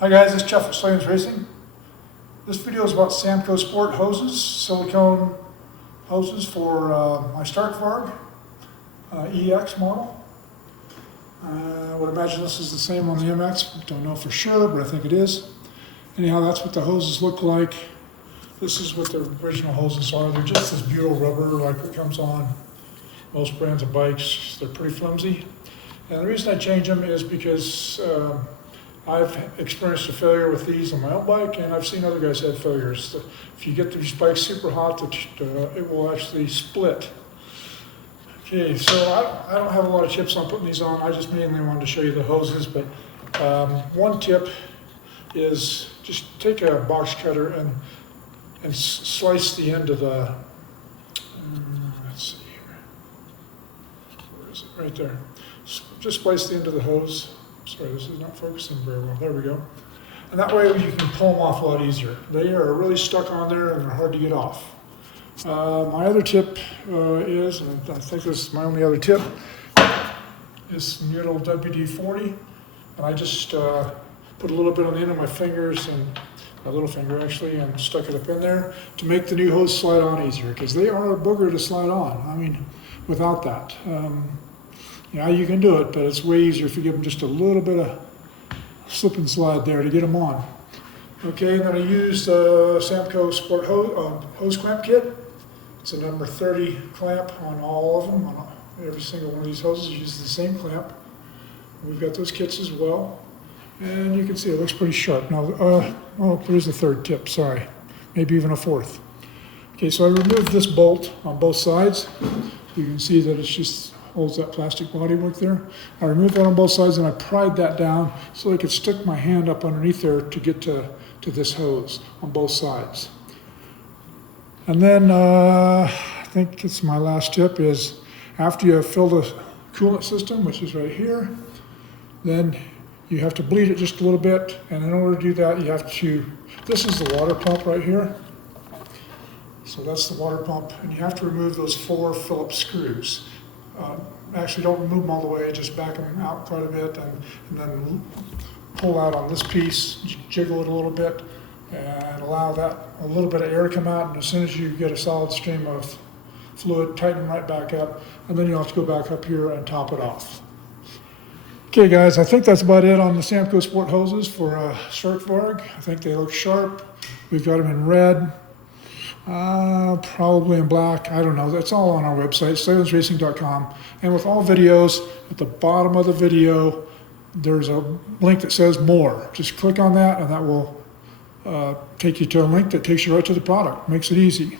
Hi guys, it's Jeff from Slavens Racing. This video is about SamcoSport hoses, silicone hoses for my Stark Varg EX model. I would imagine this is the same on the MX, don't know for sure, but I think it is. Anyhow, that's what the hoses look like. This is what the original hoses are. They're just this butyl rubber like it comes on most brands of bikes. They're pretty flimsy. And the reason I change them is because I've experienced a failure with these on my own bike, and I've seen other guys have failures. If you get these bikes super hot, it will actually split. Okay, so I don't have a lot of tips on putting these on. I just mainly wanted to show you the hoses, but one tip is just take a box cutter and slice the end of the, let's see here, where is it? Right there. Just slice the end of the hose. Sorry, this is not focusing very well. There we go. And that way you can pull them off a lot easier. They are really stuck on there and they're hard to get off. My other tip is, and I think this is my only other tip, is Butyl WD-40. And I just put a little bit on the end of my fingers, and my little finger actually, and stuck it up in there to make the new hose slide on easier, because they are a booger to slide on. I mean, without that. Yeah, you can do it, but it's way easier if you give them just a little bit of slip and slide there to get them on. Okay, and then I use the SamcoSport hose clamp kit. It's a number 30 clamp on all of them. On every single one of these hoses uses the same clamp. We've got those kits as well. And you can see it looks pretty sharp. Now, oh, there's a third tip, sorry. Maybe even a fourth. Okay, so I removed this bolt on both sides. You can see that it's just holds that plastic bodywork there. I removed that on both sides and I pried that down so I could stick my hand up underneath there to get to this hose on both sides. And then I think it's my last tip is after you fill the coolant system, which is right here, then you have to bleed it just a little bit, and in order to do that you have to, this is the water pump right here. So that's the water pump, and you have to remove those 4 Phillips screws. Actually, don't remove them all the way, just back them out quite a bit, and then pull out on this piece, jiggle it a little bit, and allow that a little bit of air to come out, and as soon as you get a solid stream of fluid, tighten them right back up, and then you'll have to go back up here and top it off. Okay guys, I think that's about it on the SamcoSport hoses for Stark Varg. I think they look sharp. We've got them in red. Probably in black, I don't know. That's all on our website, slavensracing.com. And with all videos, at the bottom of the video, there's a link that says more. Just click on that and that will take you to a link that takes you right to the product. Makes it easy.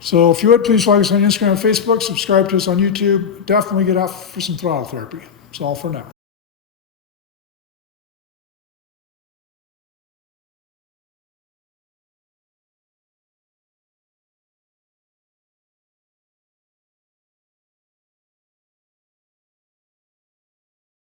So if you would, please like us on Instagram and Facebook, subscribe to us on YouTube. Definitely get out for some throttle therapy. That's all for now.